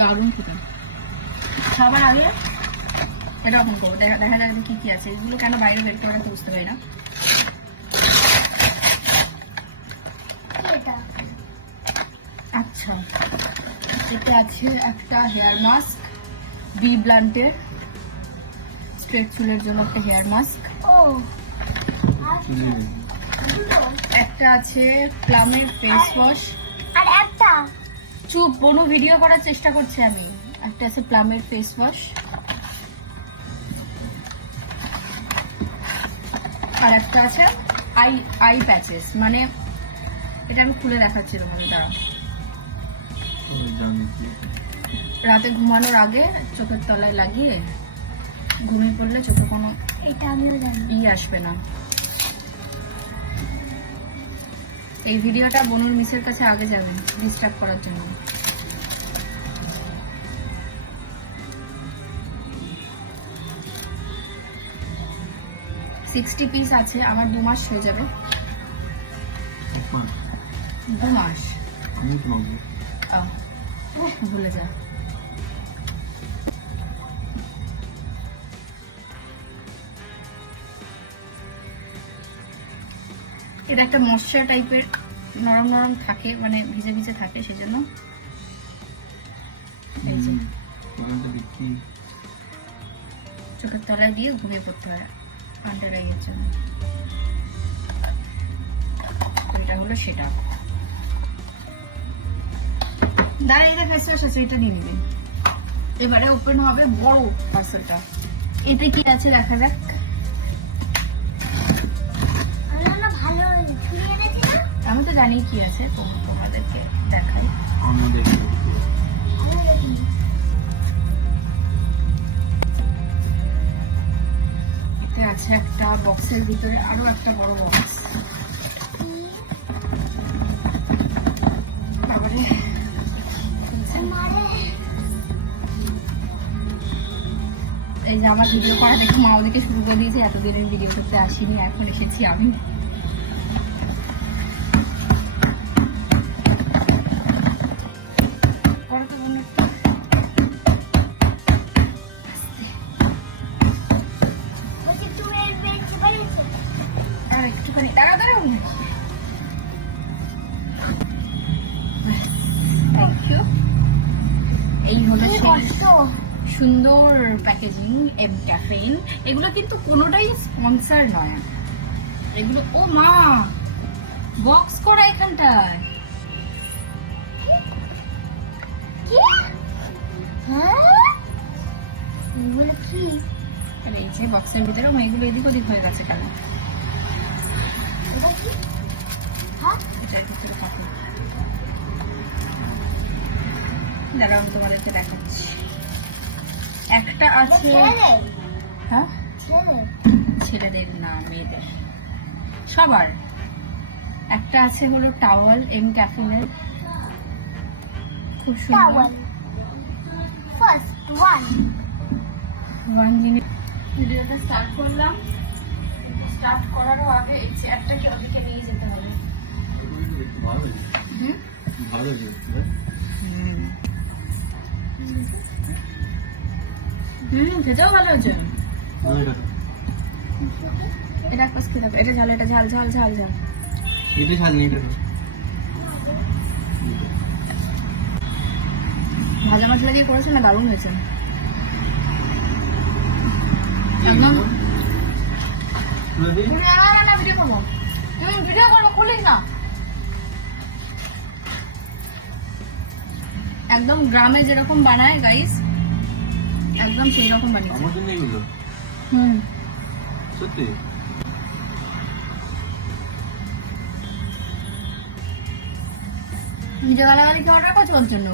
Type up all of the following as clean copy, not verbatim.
দারুণ খেতে। সবার আগে এটা ওপেন করবো, দেখা যাক কি কি আছে। এগুলো কেন বাইরে বের করে বুঝতে পারি না। আচ্ছা, এটা আছে একটা হেয়ার মাস্ক, বি ব্লান্টের স্ট্রেট চুলের জন্য একটা হেয়ার মাস্ক। একটা আছে প্লামের ফেস ওয়াশ, আর একটা চুপ বনু, ভিডিও করার চেষ্টা করছি আমি। একটা আছে প্লামের ফেস ওয়াশ, আর একটা আছে আই প্যাচেস। মানে এটা আমি খুলে দেখাচ্ছি তোমাকে, দাঁড়া। রাতে ঘুমানোর আগে চোখের তলায় লাগিয়ে ঘুমিয়ে পড়লে চোখে কোনো এটা আমিও জানি আসবে না। এই ভিডিওটা বনুর মিসের কাছে আগে যাবে ডিস্টার্ব করার জন্য। $60 পিস আছে, আমার 2 মাস হয়ে যাবে। 2 মাস ভুলে যা। এটা একটা ময়শ্চার টাইপের, নরম নরম থাকে, মানে ভিজে ভিজে থাকে, সেজন্য চোখের তলায় দিয়ে ঘুমিয়ে পড়তে হয় আন্ডার আইয়ের জন্য। এটা হলো সেটা। দাঁড়িয়ে ফেস ওয়াশ আছে, এটা নিয়ে নিবি। এবারে ওপেন হবে বড় পার্সেলটা। এতে কি আছে দেখা যাক। আমি তো জানি কি আছে, তোমাদেরকে দেখাই। এতে আছে একটা বক্সের ভিতরে আরো একটা বড় বক্স। তারপরে এই যে আমার ভিডিও করা দেখে মা ওদিকে শুরু করে দিয়েছে। এতদিন আমি ভিডিও করতে আসিনি, এখন এসেছি আমি। আর একটুখানি তাড়াতাড়ি এই হলো সুন্দর প্যাকেজিং এম ক্যাফেইন। এগুলো কিন্তু কোনোটাই স্পন্সর নয়, এগুলো ও মা বক্স করা এখানটায়। এই যে বক্সের ভিতরে এগুলো এদিক ওদিক হয়ে গেছে কেন? দাঁড়াও আমি তোমাদেরকে দেখাচ্ছি। একটা আছে, হ্যাঁ ছেলেদের না মেয়েদের সবার। একটা আছে হলো টাওয়াল এম ক্যাফিনের, খুব সুন্দর। ভিডিওটা স্টার্ট করলাম, স্টার্ট করারও আগে এই চেয়ারটাকে ওদিকে নিয়ে যেতে হবে। খেতেও ভালো হয়েছে। এটা এক পাশ খেতে হবে। এটা ঝাল, এটা ঝাল ঝাল ঝাল ঝাল। এটা ঝাল নেই, এটা ভাজা মশলা দিয়ে করেছে না, দারুণ হয়েছে একদম। ভিডিও করবো, ভিডিও করবো, খুলিস না। একদম গ্রামে যেরকম বানায় গাইস, একদম সেই রকম বানিয়েছে। আমার জন্য এগুলো সত্যি নিজে গালাগালি কি অর্ডার করছো ওর জন্য?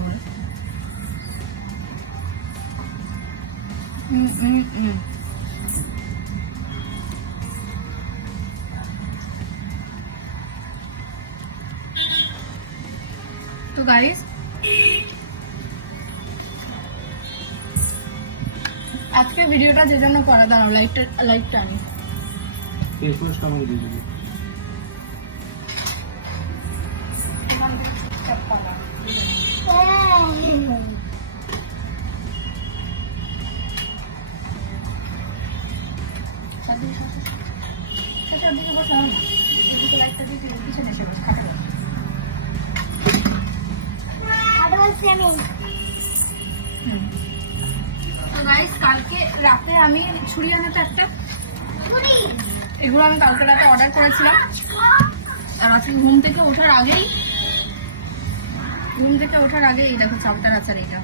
তো গাইস আজকে ভিডিওটা যে জন্য করা, দাঁড়াও লাইটটা আনি। ফেস ওয়াশটা আমাকে দিয়ে দিবি। সেমি তো গাইস কালকে রাতে আমি ছুরি আনাতে একটা এগুলো আমি কালকে রাতে অর্ডার করেছিলাম আর আজকে ঘুম থেকে ওঠার আগেই এই দেখো চালতার আচার, এটা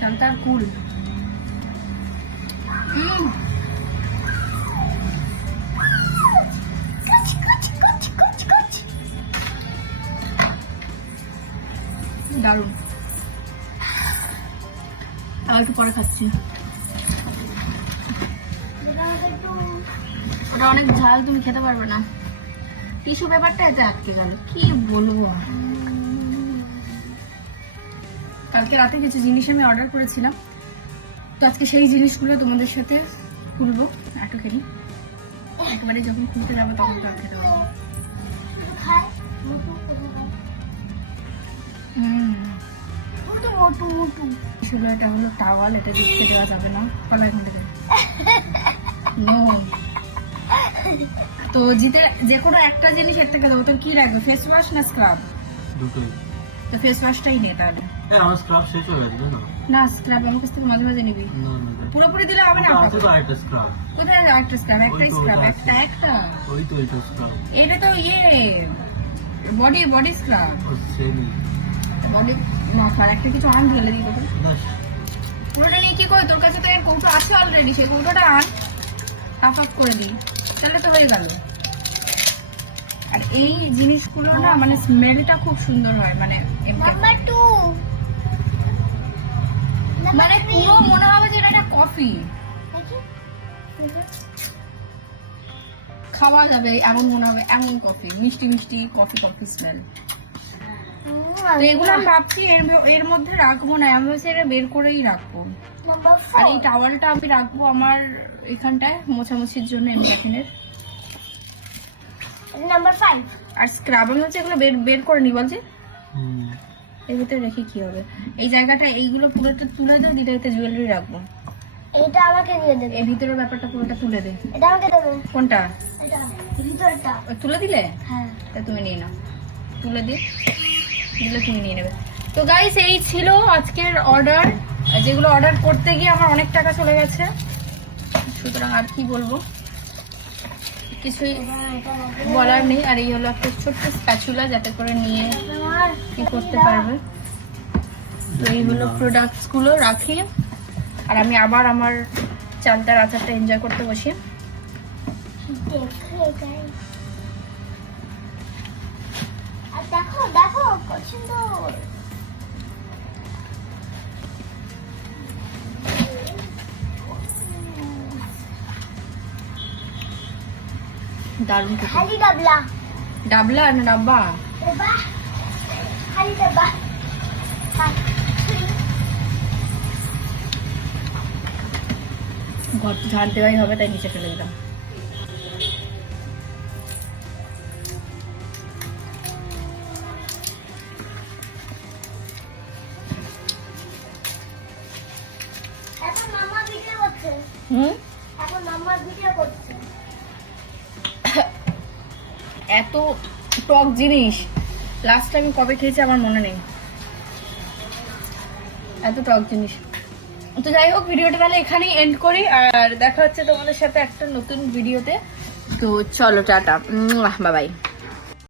চালতার কুল। দারুণ। আর একটু পরে খাচ্ছি। ওটা অনেক ঝাল, তুমি খেতে পারবে না। টিস্যু পেপারটা এতে আটকে গেল, কি বলবো। কালকে রাতে কিছু জিনিস আমি অর্ডার করেছিলাম, তো আজকে সেই জিনিসগুলো তোমাদের সাথে খুলবো। একটু খেলি, একেবারে যখন খুলতে যাবো তখন তো আর খেতে পারবো। আসলে এটা হলো টাওয়াল, এটা দেখতে দেওয়া যাবে না, কলাই ঘন্টা দেবে। নো। তো জিতে যে কোনো একটা জিনিস এর থেকে দেবো। তোর কি লাগবে, ফেস ওয়াশ না স্ক্রাব? দুটোই। তো ফেস ওয়াশটাই নে তাহলে। আমার স্ক্রাব শেষ হয়ে গেছে না? না, স্ক্রাব আমার কাছ থেকে মাঝে মাঝে নিবি, পুরোপুরি দিলে হবে না। আছে তো আরেকটা স্ক্রাব। কোথায় আরেকটা স্ক্রাব? একটাই স্ক্রাব, একটা। ওই তো এটা স্ক্রাব। এটা তো বডি স্ক্রাব, সেমি বডি মাখার একটা কিছু আন ঢেলে দিই তোকে। বাস। পুরোটা নিয়ে কি করি, তোর কাছে তো এর কৌটো আছে অলরেডি, সেই কৌটোটা আন, হাফ হাফ করে দিই, তাহলে তো হয়ে গেল। আর এই জিনিসগুলো না মানে স্মেলটা খুব সুন্দর হয়, মানে নাম্বার 2 মানে পুরো মনে হবে যে এটা কফি খাওয়া যাবে এমন মনে হবে, এমন কফি, মিষ্টি মিষ্টি কফি স্মেল। তো এগুলো আমি ভাবছি এর মধ্যে রাখবো না, আমি ভাবছি এটা বের করেই রাখবো। নাম্বার আর 4 এই টাওয়ালটা আমি রাখবো আমার এখানটায় মোছামুছির জন্য, এমনি। নাম্বার 5 আর স্ক্রাব আমি হচ্ছে এগুলো বের করে নি বলছি, এর ভিতরে রেখে কি হবে। এই জায়গাটা এইগুলো পুরোটা তুলে দে, দিতে দিতে জুয়েলারি রাখবো। এটা আমাকে দিয়ে দেবে, এই ভিতরের ব্যাপারটা পুরোটা তুলে দে। এটা আমাকে দেবে, কোনটা? এটা ভিতরটা। ওই তুলে দিলে? হ্যাঁ তা তুমি নিয়ে নাও, তুলে দিলে তুমি নিয়ে নেবে। তো গাইস এই ছিল আজকের অর্ডার, যেগুলো অর্ডার করতে গিয়ে আমার অনেক টাকা চলে গেছে, সুতরাং আর কি বলবো, কিছুই বলার নেই। আর এই হলো একটা ছোট্ট স্প্যাচুলা, যাতে করে নিয়ে কি করতে পারবে। তো এই হলো প্রোডাক্টস গুলো রাখি, আর আমি আবার আমার চালতার আচারটা এনজয় করতে বসি। আর দেখো দেখো কত সুন্দর। দারুণ খেতে। খালি ডাবলা ডাবলা না ডাব্বা? ডাব্বা, খালি ডাব্বা। ঘর ঝাড় দেওয়াই হবে, তাই নিচে ফেলে দিলাম। এখন মামা ভিডিও করছে, এখন মামা ভিডিও করছে। এত টক জিনিস লাস্ট টাইম কবে খেয়েছি আমার মনে নেই, এত টক জিনিস। তো যাই হোক, ভিডিওটা তাহলে এখানেই এন্ড করি, আর দেখা হচ্ছে তোমাদের সাথে একটা নতুন ভিডিওতে। তো চলো, টাটা, বাই বাই।